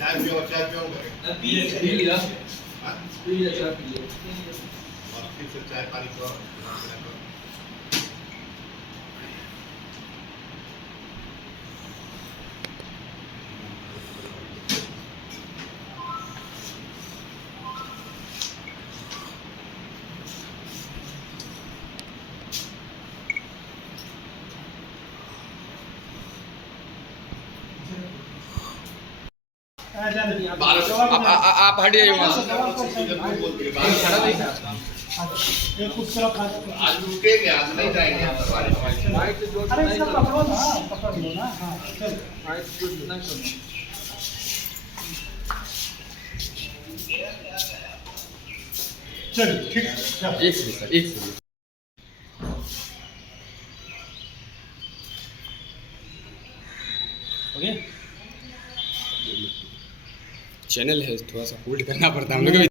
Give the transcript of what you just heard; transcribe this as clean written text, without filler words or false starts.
चाय पियो पी लिया हाँ? पी लिया चाय पी लिया और फिर से चाय पानी को आप हटिए वहाँ से। आज रुकेंगे, आज नहीं जाएंगे हम अरे इसका पकड़ो ना, पकड़ लो ना। हाँ चल चल ठीक है चल। एक सेकंड सर, एक सेकंड। ओके चैनल है, थोड़ा सा होल्ड करना पड़ता है हम लोग।